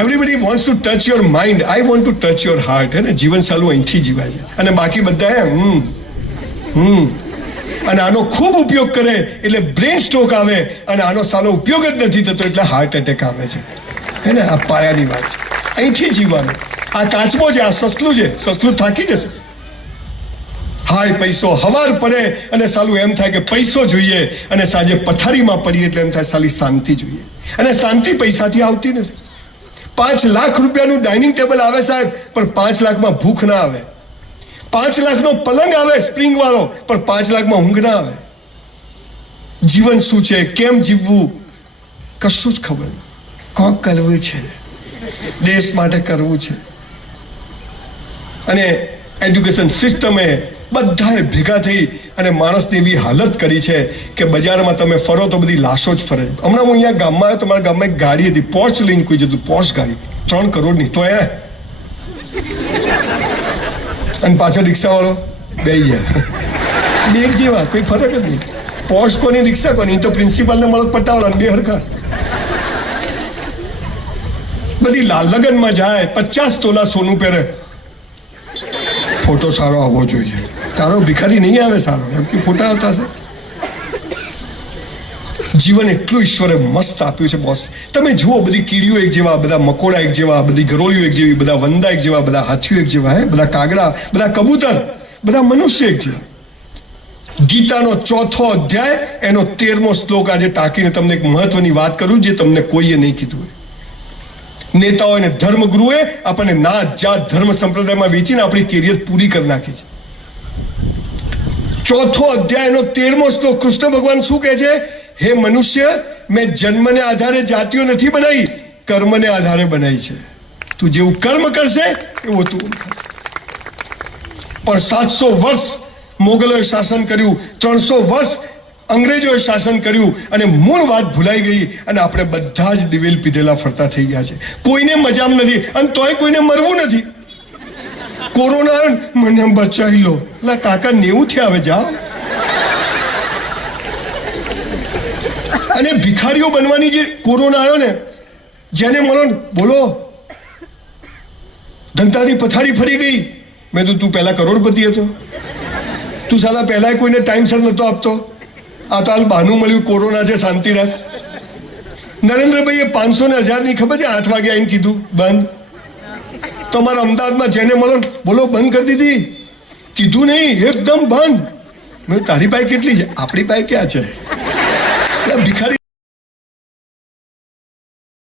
Everybody wants to touch your mind, I want to touch your heart. હે ને, જીવન સાલું અહીંથી જીવાય છે. અને બાકી બધા અને આનો ખૂબ ઉપયોગ કરે એટલે બ્રેન સ્ટ્રોક આવે, અને આનો સાલો ઉપયોગ જ નથી થતો એટલે હાર્ટ એટેક આવે છે. હે ને, આ પાયાની વાત છે. અહીંથી જીવવાનું. આ કાચબો છે, આ સસલું છે, સસલું થાકી જશે. હાય પૈસો, હવાર પડે અને સાલું એમ થાય કે પૈસો જોઈએ, અને સાંજે પથારીમાં પડીએ એટલે એમ થાય સાલી શાંતિ જોઈએ. અને શાંતિ પૈસાથી આવતી નથી. 5 લાખ રૂપિયાનું ડાઇનિંગ ટેબલ આવે સાહેબ, પણ 5 લાખમાં ભૂખ ના આવે. 5 લાખનો પલંગ આવે સ્પ્રિંગ વાળો, પણ 5 લાખમાં ઊંઘ ના આવે. જીવન શું છે, કેમ જીવવું, કશું જ ખબર નહીં. કોક કરવું છે, દેશ માટે કરવું છે. અને એજ્યુકેશન સિસ્ટમે બધાએ ભેગા થઈ અને માણસની એવી હાલત કરી છે કે બજારમાં તમે ફરો તો બધી લાશો જ ફરે. હમણાં હું અહીંયા ગામમાં આવ્યો, તમારા ગામમાં એક ગાડી હતી, પોર્ચ લઈને કોઈ જતું, પોર્ચ ગાડી 3 કરોડની, તો એ અને પાછળ રિક્ષાવાળો બેહી ગયા. બે એક જેવા, કોઈ ફરક જ નહીં. પોર્ચ કોની, રિક્ષા કોની, તો પ્રિન્સિપાલને મળત પટાવડા, બે હરખા. બધી લગ્નમાં જાય, 50 તોલા સોનું પહેરે. ફોટો સારો આવવો જોઈએ. તારો ભિખારી નહીં આવે સારો, એમ કે ફોટા આવતા છે. જીવન એટલું ઈશ્વરે મસ્ત આપ્યું છે બોસ. તમે જુઓ, બધી કીડીઓ એક જેવા, બધા મકોડા એક જેવા, બધી ગરોળીઓ એક જેવી, બધા વંદા એક જેવા, બધા હાથીઓ એક જેવા, હે, બધા કાગડા, બધા કબૂતર, બધા મનુષ્ય એક જેવા. ગીતાનો 4થો અધ્યાય, એનો 13મો શ્લોક આજે ટાંકીને તમને એક મહત્વની વાત કરું જે તમને કોઈએ નહીં કીધું હોય. નેતાઓ અને ધર્મગુરુએ આપણને નાત જાત ધર્મ સંપ્રદાયમાં વેચીને આપણી કેરિયર પૂરી કરી નાખી છે. 4થો અધ્યાયનો 13મો શ્લોક કૃષ્ણ ભગવાન શું કહે છે? હે મનુષ્ય, મેં જન્મને આધારે જાતિઓ નથી બનાવી, કર્મને આધારે બનાવી છે. તું જેવું કર્મ કરશે એવું તું ઓળખાશે. પણ 700 વર્ષ મોગલોએ શાસન કર્યું, 300 વર્ષ અંગ્રેજોએ શાસન કર્યું, અને મૂળ વાત ભૂલાઈ ગઈ, અને આપણે બધા જ દિવેલ પીધેલા ફરતા થઈ ગયા છે. કોઈને મજામ નથી, અને તોય કોઈને મરવું નથી. કોરોના મને બચાવી લો, એટલે કાકા 90 થયા, હવે જાઓ. અને ભિખારીઓ બનવાની જે કોરોના આવ્યો ને, જેને મળો બોલો ધંધાની પથારી ફરી ગઈ. મેં તો તું પહેલા કરોડપતિ હતો, તું સાલા પહેલા કોઈને ટાઈમસર નતો આપતો. આ તો હાલ બહાનું મળ્યું, કોરોના છે, શાંતિ રાખ. નરેન્દ્રભાઈએ 500 ને 1000 ની ખબર છે 8 વાગે આવીને કીધું બંધ. તમારા અમદાવાદમાં જેને મળો બોલો બંધ કરી દીધી. કીધું નહીં, એકદમ બંધ. મેં તારી પાસે કેટલી છે? આપણી પાસે ક્યાં છે? ભિખારી